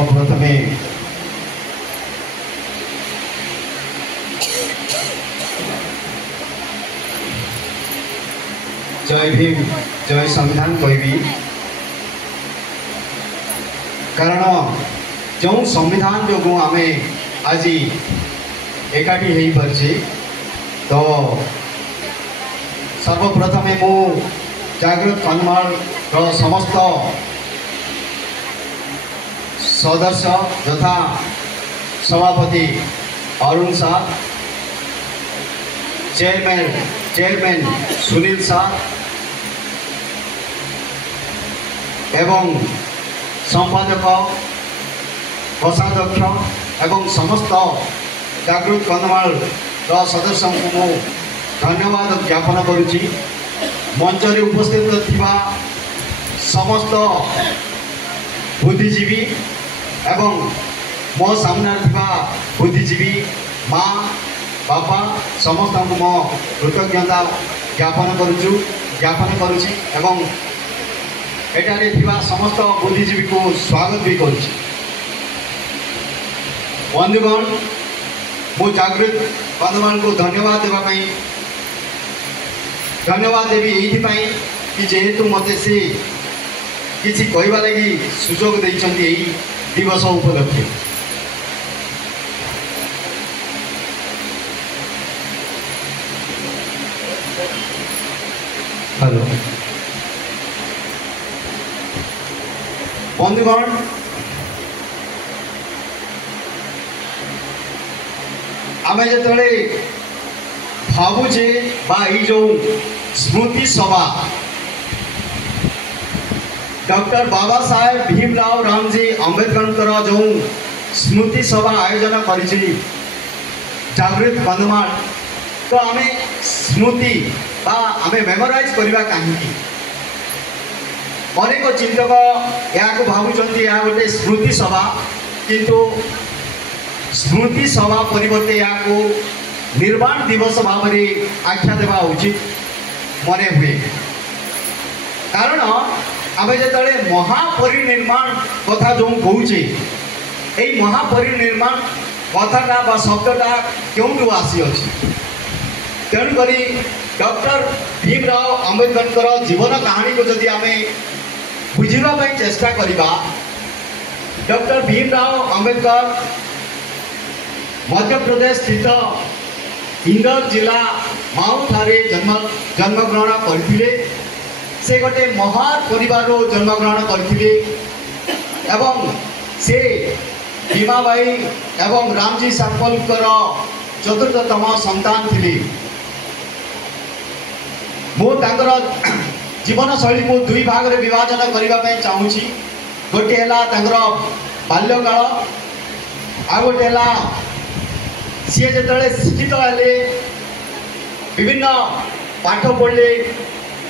सर्वप्रथमे जय भीम जय संविधान कहबी कारण जो संविधान जो आम आज एकाठी हो पार्ची तो सर्वप्रथमे मु जागृत कंधमाल समस्त सदस्य यथा सभापति अरुण साह, चेयरमैन सुनील साह एवं संपादक कोषाध्यक्ष एवं समस्त जागृत कंधमाल सदस्य को धन्यवाद ज्ञापन करुच्ची। मंच रे उपस्थित थिबा समस्त बुद्धिजीवी एवं मो सामने थिबा बुद्धिजीवी माँ बापा समस्त को मो कृतज्ञता ज्ञापन करुच्ची एवं एटारे थिबा समस्त बुद्धिजीवी को स्वागत भी करुच्ची। बंधुगण मो जागृत कंधमाल को धन्यवाद देवी ये कि जेहेतु मते से किसी कहवा लगी सुजोग देइछन्ती एई दिवस उपलक्षे। हेलो बंधुगण आम जो भावुचे जो स्मृति सभा डॉक्टर बाबा साहेब भीमराव रामजी अंबेडकर जो स्मृति सभा आयोजन कर जागृत कंधमाल तो आम स्मृति आम मेमोराइज करवा कहीं अनेक चिंतक या भावुंट या गोटे स्मृति सभा किंतु स्मृति सभा परिवर्ते या निर्माण दिवस भाव में आख्या देवा उचित मन हुए। कारण आम जो महापरिनिर्माण कथा जो कहे यही महापरिनिर्माण कथाटा शब्दटा क्यों आसी अच्छी तेणुक डॉक्टर भीमराव अंबेडकर जीवन कहानी को जदि आम बुझापी चेष्टा करवा डॉक्टर भीमराव अंबेडकर मध्य प्रदेश स्थित इंदौर जिला माऊ ठारे जन्मग्रहण करथिले। से गोटे महान परिवार जन्मग्रहण करथिले एवं से भीमाबाई एवं रामजी सांपलकर चतुर्थतम संतान थिले। मु तांकर जीवन शैली को दुई भाग रे विभाजन करने चाहूँगी। गोटे है बाल्यकाल आ गोटे सी जो शिक्षित हेले विभिन्न पाठ पढ़ले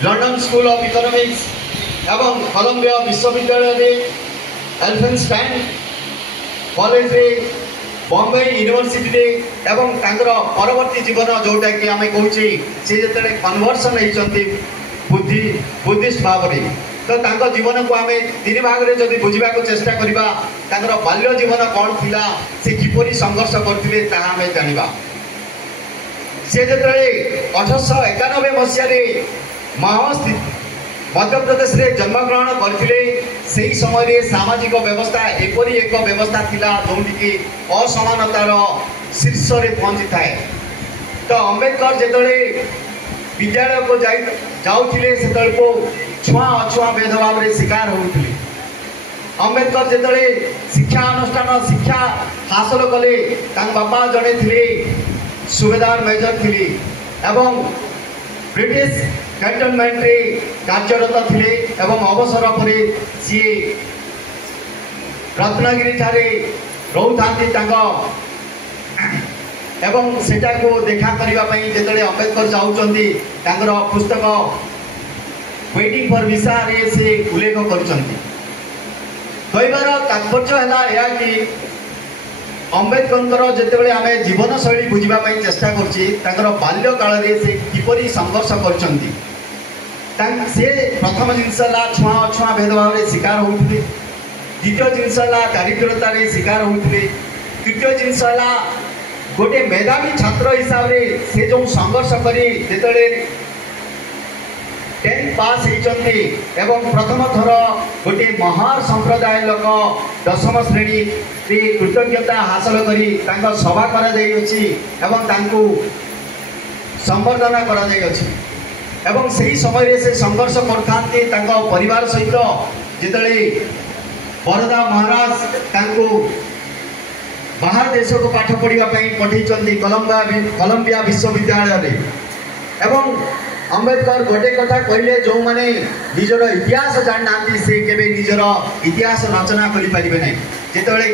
लंडन स्कूल ऑफ इकोनॉमिक्स एवं कोलंबिया विश्वविद्यालय एल्फिन्स्टाइन कॉलेज रे बॉम्बे यूनिवर्सिटी एवं तांकर परवर्ती जीवन जोटा कि आम कहे सी जो कन्वर्सन होती बुद्धिस्ट भाव में तो तांको जीवन को आम तीन भाग में जब बुझा चेष्टा करवा तांकर बाल्य जीवन कौन थिला से किपरि संघर्ष करथिले ताहा आम जानिबा। से जो 1891 मसीह मध्य प्रदेश रे जन्मग्रहण करथिले सेही समय सामाजिक व्यवस्था एपरी एक व्यवस्था थिला जोंटिकी असमानतार शीर्ष रे पहुंची थाए। तो अंबेडकर जेतले विद्यालय को जाउथिले सेतल को छुआ अछुआ भेदभाव रे शिकार होउथिले। अंबेडकर जेतले शिक्षा अनुष्ठान शिक्षा हासिल कले तांग बापा जड़े थिले सुबेदार मेजर थिले एवं ब्रिटिश कैंटनमेंट रे कार्यरत थिले एवं अवसर पर सी रत्नगिरी ठारे रोथांती एवं सेटा को देखा करबा पई जेतले अंबेडकर जाउचंती तांगर पुस्तक वेटिंग फॉर वीसा रे से उल्लेख करचंती। कहबार तात्पर्य है कि अंबेडकर जितेबाला आम जीवन शैली बुझापी चेष्टा कर बाल्य काल से किपरि संघर्ष कर प्रथम जिनस छुआ अछुआ भेदभाव शिकार होते द्वितीय जिनस है दारिद्रतार शिकार होते। तृतीय जिनस है गोटे मेधावी छात्र हिसाब से जो संघर्ष करी जिते 10th पास होती एवं प्रथम थर गोटे महान संप्रदाय लोक 10म श्रेणी कृतज्ञता हासिल करी सभा कर संबर्धना कर सही समय से संघर्ष करते परिवार सहित जिते बरदा महाराज बाहर देश को पाठ पढ़ाई पठे कोलंबिया विश्वविद्यालय एवं अंबेडकर गोटे कथा कहले जो माने निजर इतिहास जानना से केबे निजर इतिहास रचना करि परिबे नै। जेतबेले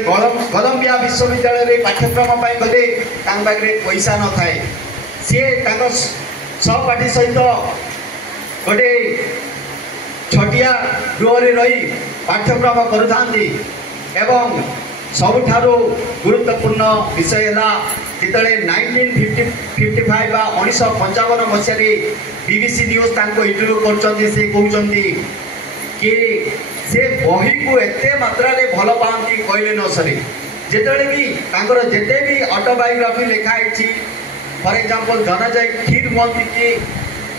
कोलंबिया विश्वविद्यालय पाठ्यक्रम पाई गले तांग पाखरे पैसा न थाए से तांग सहपाठी सहित गोटे छटिया गृह रही पाठ्यक्रम करुथांती एवं सबुठारो गुरुत्वपूर्ण विषय है जिते 1955 बा 1955 मसीह बीबीसी न्यूज इंटरव्यू कहते कि से बही को एते मात्रा भल पाती कहले न सरे। जिते भी जिते भी ऑटोबायोग्राफी लिखाई फॉर एग्जांपल धनंजय खीर हूँ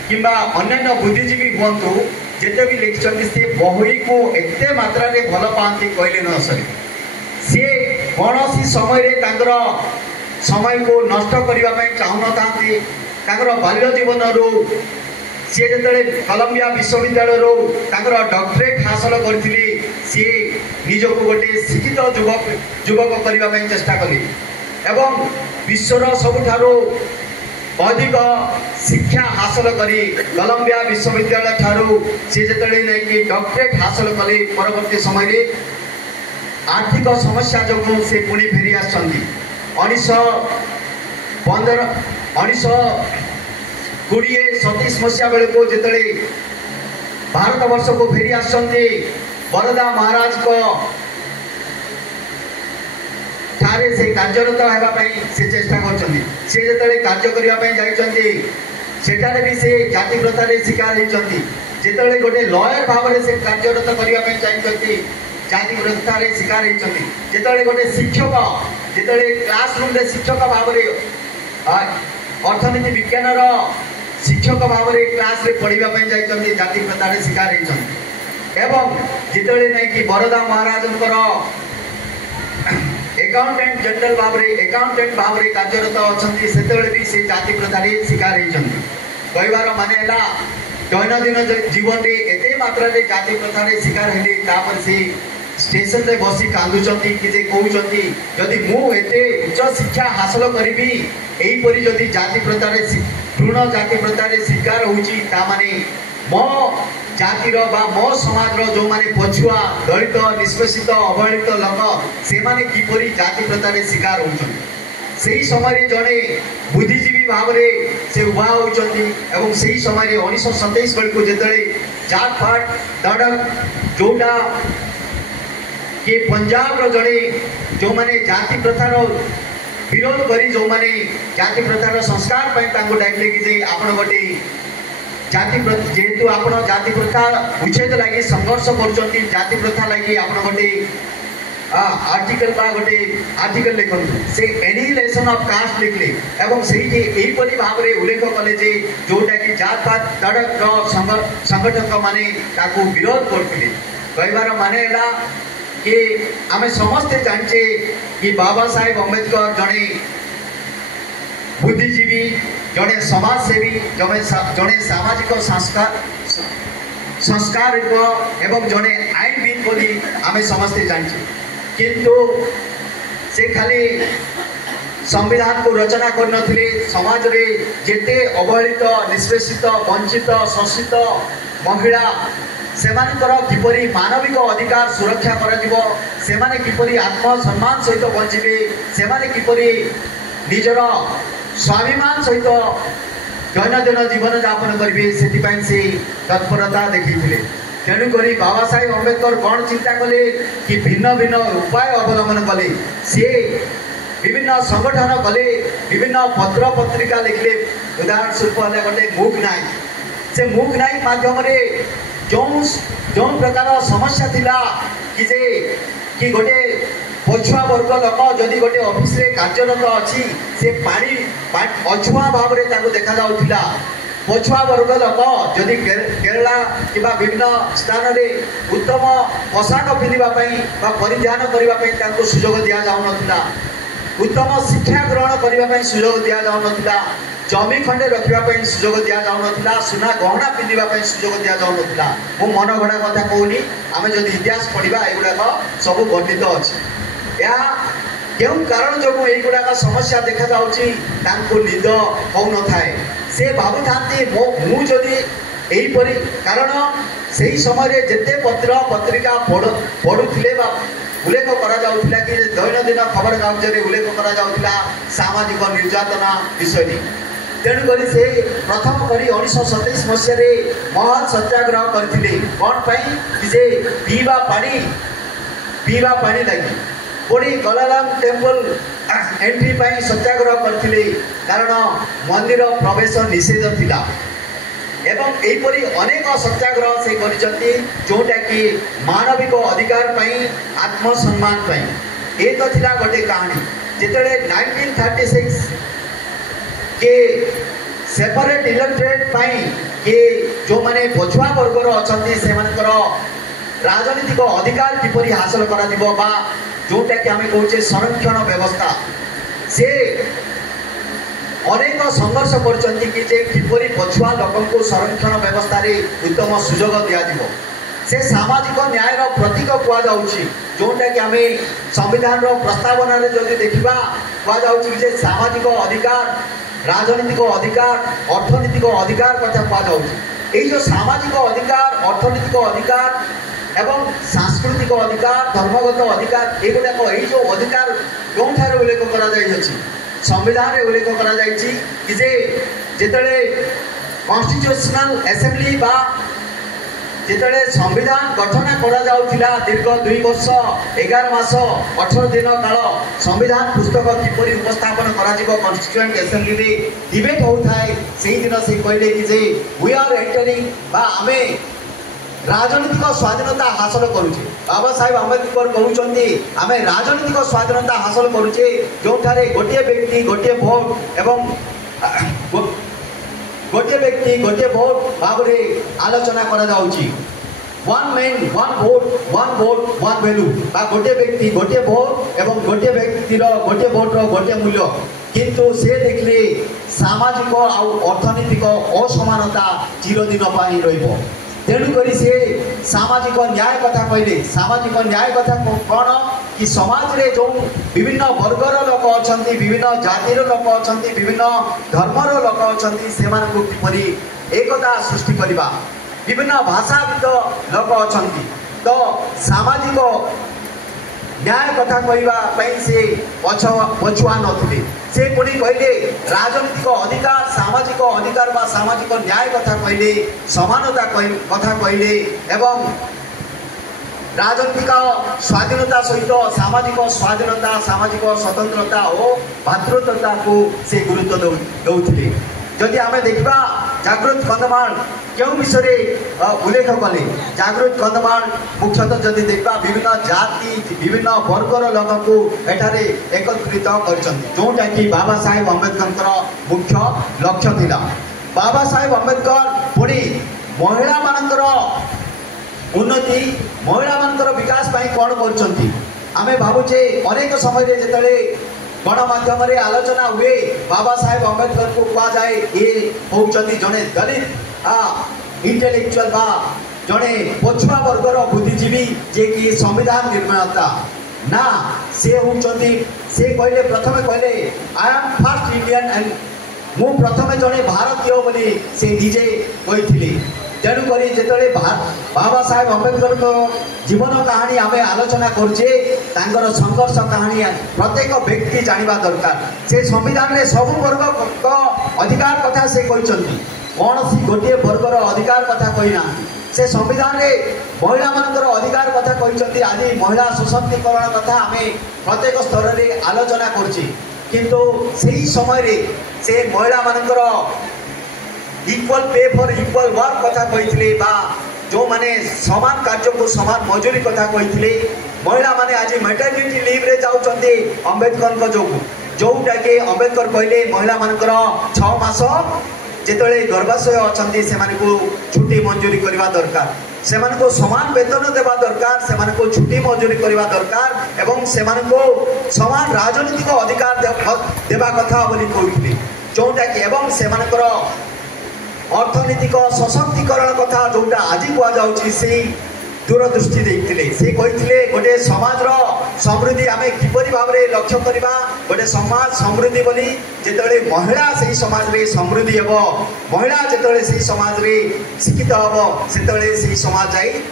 कि अन्य बुद्धिजीवी हूँ जिते भी लिखिं से बही को एते मात्रा भल पाती कहले न सरे। सी कौन समय समय को नष्ट करने चाहू ना बाल्य जीवन सी जो कोलंबिया विश्वविद्यालय डॉक्टरेट हासिल करते सी निजक गोटे शिक्षित युवक करने चेष्टा कले एवं विश्वर सबुठारो अधिक शिक्षा हासिल करी कोलंबिया विश्वविद्यालय ठारू सी जो नहीं डॉक्टरेट हासिल कले परवर्ती समय आर्थिक समस्या जो से पुणी फेरी आसछन्ती 1927 मसीहा बेले को जिते भारत वर्ष को फेरी आसछन्ती बरदा महाराज को ठारे से कार्यरत होगापी से चेष्टा करछन्ती। से जिते कार्य करने जाइछन्ती सेठारे भी से जाति प्रथार शिकार होइछन्ती। जिते गोटे लॉयर भाव से कार्यरत करने चाहिए जाति प्रथार शिकार होती। जिते गोटे शिक्षक जिते क्लासरूम रे शिक्षक भाव अर्थनीति विज्ञान शिक्षक भाव क्लास रे पढ़ाई जाती जाति प्रथार शिकार होती। एवं जिते नहीं कि बरदा महाराज एकाउंटेंट जनरल भाव कार्यरत अच्छा से भी से जाति प्रथार शिकार होती। कहबार माने दैनंदिन जीवन में एते मात्रा जाति प्रथार शिकार हेले से स्टेशन रे बसी कांदुचंती कि जे कहउचंती यदि मु एते उच्च शिक्षा हासिल करिबी एहीपरि यदि जाति प्रथार तृण जाति प्रथार शिकार होउची ता माने मो जातिर बा मो समाजर जो माने पछुआ दलित निष्पेषित अवहेलित लोक से माने किपरि जाति प्रथार शिकार होउचंती। सही समय जड़े बुद्धिजीवी भाव से उभा होती एवं सही समय 1927 बेल को जिते जात फाट दड़क जोटा कि पंजाब जड़े जो माने जाति प्रथार विरोध करी जो माने जाति प्रथार संस्कार डाकिले कि आपण गोटे जाति जेहेतु आप जाति प्रथा उच्छेद लगी संघर्ष कर जाति प्रथा लगी आप गोटे आर्टिकल बा गोटे आर्टिकल लिखु से एनिहिलेशन ऑफ कास्ट लिखले एवं सेठी एहीपरि भाव में उल्लेख कले जे जोटा कि जात पात दड़क संगठक माने ताकू विरोध करते। कहबार माने है कि आमे समस्ते जानचे कि बाबा साहेब अम्बेडकर जड़े बुद्धिजीवी जड़े समाजसेवी जड़े सामाजिक संस्कार एवं जड़े आईनविद बोली आमे समस्ते जानचे। किंतु से खाली संविधान को रचना करनथिले समाज रे जेते अवहेलित निष्पेषित वंचित शोषित महिला सेमानकर किपरि मानविक अधिकार सुरक्षा कराजिवो सेमाने किपरि आत्मसम्मान सहित बंचिबे सेमाने किपरि निजर स्वाभिमान सहित दैनंदिन जीवन यापन करेंगे से तत्परता देखते। तेणुक बाबा साहेब अम्बेडकर कौन चिंता कले कि भिन्न भिन्न उपाय अवलंबन कले सी विभिन्न संगठन कले विभिन्न पत्र पत्रिका लिखले। उदाहरण स्वरूप गोटे मूक नायक से मूक नायक मध्यम जो जो प्रकार समस्या थिला कि गोटे पछुआ वर्ग लोक जदि गोटे ऑफिस रे कार्यरत अच्छी से पानी अछुआ भाव में देखा जाउथिला। पछुआ वर्ग लोक जदि केरला कि विभिन्न स्थान में उत्तम पोशाक पिंधापी परिधान करने सुजोग दि जाऊना, उत्तम शिक्षा ग्रहण करने सुजोग दि जाऊना, जमी खंडे रखापी सुजोग दि जाऊना, सुना गहना पिंधापी सुजोग दि जाऊना। मु मन गढ़ा कथा कहूनी, आम जब इतिहास पढ़ा एगुड़ाक सब वर्णित अच्छी। क्यों कारण जो युवा समस्या देखा निद हो न थाए से भावु था मुझे कारण से समय जिते पत्र पत्रिका पढ़ुले उल्लेख करा कि दैनंदिन खबर कागज उल्लेख करा सामाजिक निर्यातना विषय। तेणुक से प्रथम कर 1927 मसीह महान सत्याग्रह करते कौन कि पीवा पानी लगी पुणी गलाराम टेम्पल एंट्री पाई सत्याग्रह करते कारण मंदिर प्रवेश निषेध थिला एवं एपरी अनेक सत्याग्रह से करचंती जोटा कि मानविक अधिकार पाई आत्मसम्मान पाई। ये तो थिला गोटे कहानी जिते 1936 के सेपरेट इलेक्टोरेट पाई कि जो माने पछुआ वर्गर अछंती से राजनीतिक अधिकार किपरि हासिल करा दिबो बा जोटा कि आम कहे संरक्षण व्यवस्था से अनेक संघर्ष करपरि पछुआ लोक संरक्षण व्यवस्था रे उत्तम सुजोग दिज्व से सामाजिक न्याय प्रतीक कहुच्छी जोटा कि आम संविधान प्रस्तावना जदि देखा कहुच्छी सामाजिक अधिकार राजनीतिक अधिकार अर्थनीतिक अधिकार कथा कहुच्छी। जो सामाजिक अधिकार अर्थनीतिक अधिकार एवं सांस्कृतिक अधिकार धर्मगत अधिकार एगुड़ाक जो अधिकार क्यों उल्लेख कर संविधान उल्लेख कर कॉन्स्टिट्यूशनल असेंबली बा जिते संविधान गठन करा दीर्घ 2 वर्ष 11 मास 18 दिन काल संविधान पुस्तक किपरि उपस्थापन करा कॉन्स्टिट्यूएंट असेंबली रे डिबेट होता है से दिन से कहले कि वी आर एंटरिंग बा आमे राजनीतिक स्वाधीनता हासिल करुचे। बाबा साहेब आंबेडकर कहते आम राजनीतिक स्वाधीनता हासिल करुचे जो गोटे व्यक्ति गोटे भोट एवं गोटे व्यक्ति गोटे भोट भाव में आलोचना करा one man one vote one value गोटे व्यक्ति गोटे भोट एवं गोटे व्यक्तिर गोटे भोटर गोटे मूल्य किंतु से देखले सामाजिक और अर्थनीतिक असमानता चिरदिन रही। तेणुक से सामाजिक न्याय कथा कहले सामाजिक न्याय कथा कौन कि समाज रे जो विभिन्न वर्गर लोक अच्छा विभिन्न जातिर लोक अच्छा विभिन्न धर्मर लोक अच्छा से किपरि एकता सृष्टि करवा विभिन्न भाषाविद लोक अच्छा तो सामाजिक न्याय कथा कहवाई से पछुआ नथिले से पुणी कहले राजनीतिक अधिकार सामाजिक अधिकार बा सामाजिक न्याय कथा कहले समानता कथा कहले एवं राजनीतिक स्वाधीनता सहित सामाजिक स्वाधीनता सामाजिक स्वतंत्रता और भातृत्वता को से गुरुत्व दौले। जदि आम देखा जागृत कंधमाल क्यों विषय उल्लेख कले जागृत कंधमाल मुख्यतः जदि देखा विभिन्न जाति विभिन्न वर्गर लोक को एठारे एकत्रित जोटा कि बाबा साहेब अम्बेडकर मुख्य लक्ष्य थिला। बाबा साहेब अम्बेडकर पुणी महिला मानकर उन्नति महिला मानकर विकास पाई कौन कर आमे भावुचे अनेक समय जिते गणमाध्यम आलोचना हुए बाबा साहेब अम्बेडकर को कह जाए ये होउचंती जड़े दलित इंटेलेक्चुअल बा जड़े पछुआ वर्गर बुद्धिजीवी जे कि संविधान निर्माता ना से होउचंती से कहले प्रथमे कहले I am first Indian and मु प्रथमे जड़े भारतीय बोली से निजे कही। तेणुक जिते बाबा साहेब अम्बेडकर को जीवन कहानी आम आलोचना करुचे संघर्ष कहानी प्रत्येक व्यक्ति जानवा दरकार से संविधान में सब वर्ग अधिकार कथा से कहते कौन सी गोटे वर्गर अधिकार कथा कहना से संविधान में महिला मानकर अधिकार कथा कहते आज महिला सशक्तिकरण कथा आम प्रत्येक स्तर में आलोचना करुचे किंतु सही समय से महिला मानकर equal pay for equal work कथा कहते जो माने समान कार्य को समान मजूरी कथा कही महिला माने आज मैटरनिटी लीव रे जाउछन्ती अंबेडकर को जोटा कि अंबेडकर कहले महिला मानकर 6 मास जेतले गर्भाशय अछन्ती सेमान को छुट्टी मंजूरी करबा दरकार सेमान को समान वेतन देवा दरकार सेमान को छुट्टी मंजूरी करबा दरकार एवं सेमान को समान राजनीतिक अधिकार देवा कथा बोली कहउथि जोटा कि एवं सेमानकर अर्थनीतिक सशक्तिकरण कथा जोटा आज कह जाउछि से दूरदृष्टि देते से कही गोटे समाज समृद्धि आम किपरि भाव में लक्ष्य करवा गोटे समाज समृद्धि बोली जिते महिला से समाज में समृद्धि हम महिला जिते से समाज में शिक्षित हम से समाज जाई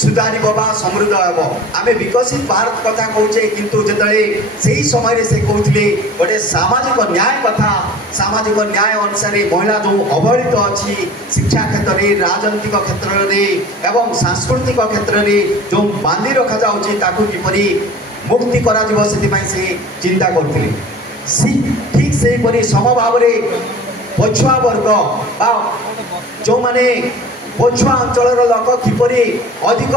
सुधार समृद्ध हम आम विकसित भारत कथा कहे किंतु जिते से समय से कहते गोटे सामाजिक न्याय कथा सामाजिक न्याय अनुसार महिला जो अवहेलित अच्छी शिक्षा क्षेत्र में राजनीतिक क्षेत्र में एवं सांस्कृतिक क्षेत्र में जो बांधि रखा जापरी मुक्ति करा से चिंता करते ठीक से समभाव पछुआ वर्ग जो माने पछुआ अंचल लोक किपरि अधिक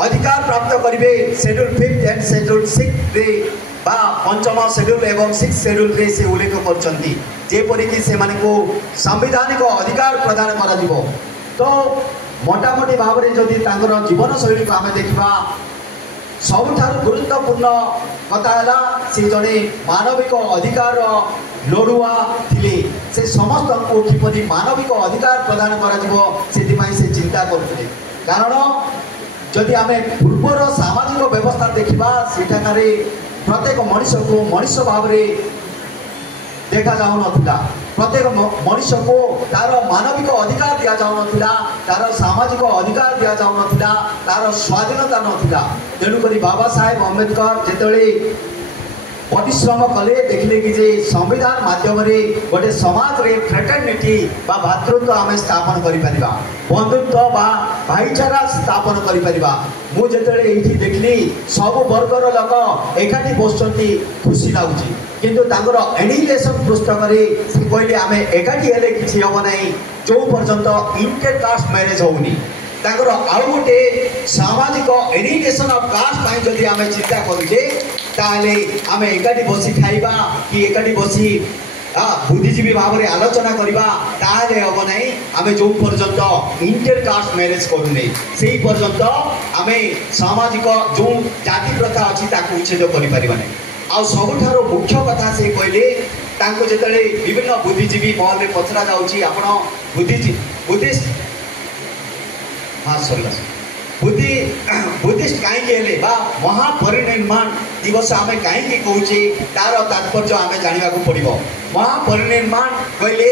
अधिकार प्राप्त करेंगे शेड्यूल 5 एंड शेड्यूल 6 रे बा पंचम शेड्यूल एवं 6 शेड्यूल रे से उल्लेख करछन्ती जेपरिक से को संवैधानिक अधिकार प्रदान करा तो मोटामोटी भाव में जदि जीवन शैली को आम देखा सबुठार गुरुत्वपूर्ण कथा है से जड़े मानविक अधिकार लड़ुआ थिले से समस्त को किपरि मानविक अधिकार प्रदान करा से चिंता करते कारण जदि आम पूर्वर सामाजिक व्यवस्था देखा सेठाकार प्रत्येक मनीष को मनीष भाव में देखा जाऊ ना प्रत्येक मनीष को तार मानविक अधिकार दि जाऊ ना तार सामाजिक अधिकार दि जाऊ ना तार स्वाधीनता नाला तेणुक बाबा साहेब अम्बेडकर जिते परिश्रम कले देखले कि जे संविधान माध्यम गोटे समाज रे फ्रेटर्निटी बा भातृत्व आम स्थापन करि परिबा बंधुत्व बा भाईचारा स्थापन करि परिबा मु जेतले एठी देखली सब वर्गर लोक एकाठी बसचंती खुशी लाଗୁची किंतु तांगर एनिलेशन पुस्तक रे से कहले आमे एकाठी हेले किछि हो नै जो पर्यंत इंटरकास्ट मैरिज होउनी तांगर आउ गोटे सामाजिक एनिलेशन ऑफ कास्ट पई जदि आमे चिंता करूजे ताले आम एकाठी बसी खाइबा कि एकाठी बसी बुद्धिजीवी भाव में आलोचना करवा ताले हम ना आम जो पर्यंत इंटरकास्ट मैरिज करूने से पर्यंत आम सामाजिक जो जाति प्रथा अच्छी उच्छेद कर आ सबुठार मुख्य कथा से कहले जिते विभिन्न बुद्धिजीवी महल में पचरा जाऊँ बुद्धिस्ट हाँ सर बुद्धिस्ट कहीं महापरिनिर्माण दिवस आम कहीं कहे तार तात्पर्य आम जाना पड़ो महापरिनिर्माण कहले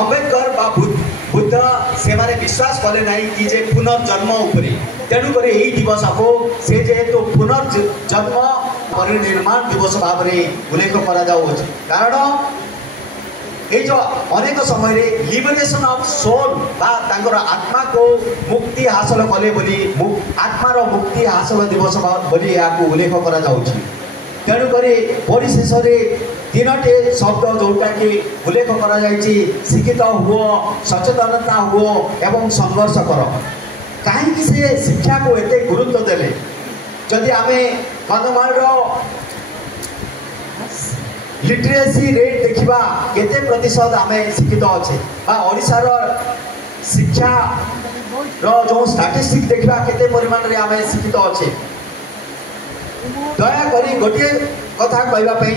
अंबेडकर बा बुद्ध से माने विश्वास कले ना कि जे पुनर्जन्म उपरे तेणुक यही दिवस को से जेहेतु पुनर्जन्म परिनिर्माण दिवस भाव में उल्लेख कर कारण ये जो अनेक समय लिबरेशन ऑफ सोल बा आत्मा को मुक्ति हासिल कले बोली आत्मार मुक्ति हासिल दिवस बोली यहाँ उल्लेख कर तेणुक परिशेष तीनटे शब्द जोटा कि उल्लेख कर शिक्षित हुओ सचेतनता हुओ एवं संघर्ष कर कहीं से शिक्षा को एते गुरुत्व देले जदि आम कंधमाल लिटरेसी रेट देखा केते प्रतिशत आम शिक्षित अच्छे ओडिशार शिक्षा जो स्टाटिस्टिक्स देखा केते परिमाण रे आम शिक्षित अच्छे दयाकोरी गोटे कथा कहवाई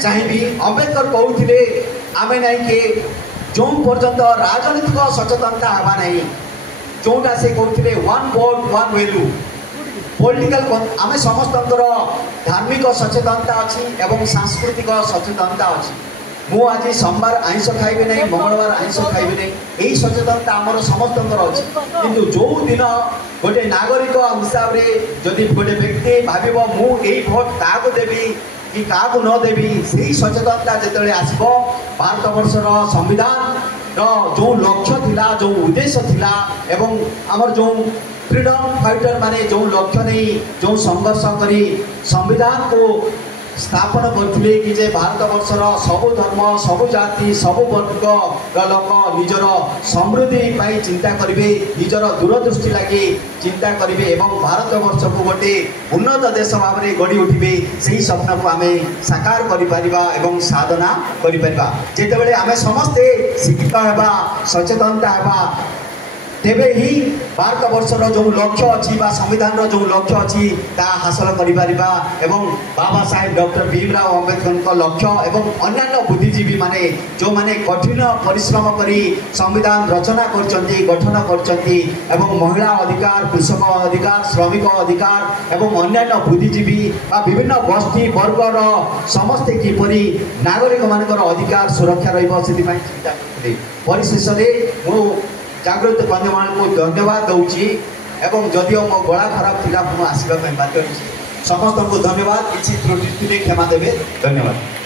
चाहिए अंबेडकर कहते आम नहीं कि जो पर्यंत राजनीतिक सचेतनता हवा नहीं जोटा से कहते 1 वोट 1 वैल्यू पॉलिटिकल आम समस्त धार्मिक सचेतनता अच्छी एवं सांस्कृतिक सचेतनता अच्छी मु आज सोमवार आइंष खाइबे नहीं मंगलवार आइंष खाइबे नहीं यही सचेतनता आमर समस्त अच्छी किंतु जो दिन गोटे नागरिक हिसाब से जदि गोटे व्यक्ति भाव मु भोट क्या देवी कि क्या न देवी से सचेतनता जिते आसब भारत वर्षर संविधान जो लक्ष्य थिला जो उद्देश्य थिला एवं आमर जो फ्रीडम फाइटर माने जो लक्ष्य नहीं जो संघर्ष करी संविधान को स्थापन करथिले कि जे भारत वर्षर सबु धर्म सबु जाति सबु वर्ग लोक निजर समृद्धि पाई चिंता करिवे निजर दूरदृष्टि लागि चिंता करिवे एवं भारत वर्ष को गोटे उन्नत देश भाव में गढ़ी उठिबे सही स्वप्न को आमे साकार करि परिबा एवं साधना करि परिबा जेते बेले आमे समस्ते शिक्षित हेबा सचेतनता हेबा तेबे ही भारत वर्षर जो लक्ष्य अच्छी संविधान जो लक्ष्य अच्छी ता हासिल करिपारिबा एवं बाबा साहेब डॉक्टर भीमराव अंबेडकर लक्ष्य एवं अन्यान्य बुद्धिजीवी माने जो माने कठिन परिश्रम करी संविधान रचना करचंती गठन करचंती एवं महिला अधिकार कृषक अधिकार श्रमिक अधिकार एवं अन्यान्य बुद्धिजीवी विभिन्न गोष्ठी वर्गर समस्ते किपरि नागरिक मानकर अधिकार सुरक्षा रहिबो सेति चिंता करते परिशेष मु जागृत कंधमाल को धन्यवाद दूची एवं जदिओ मो गला खराब थिला मु आसीबा बाध्य समस्त को धन्यवाद किछि त्रुटि क्षमा देबे धन्यवाद।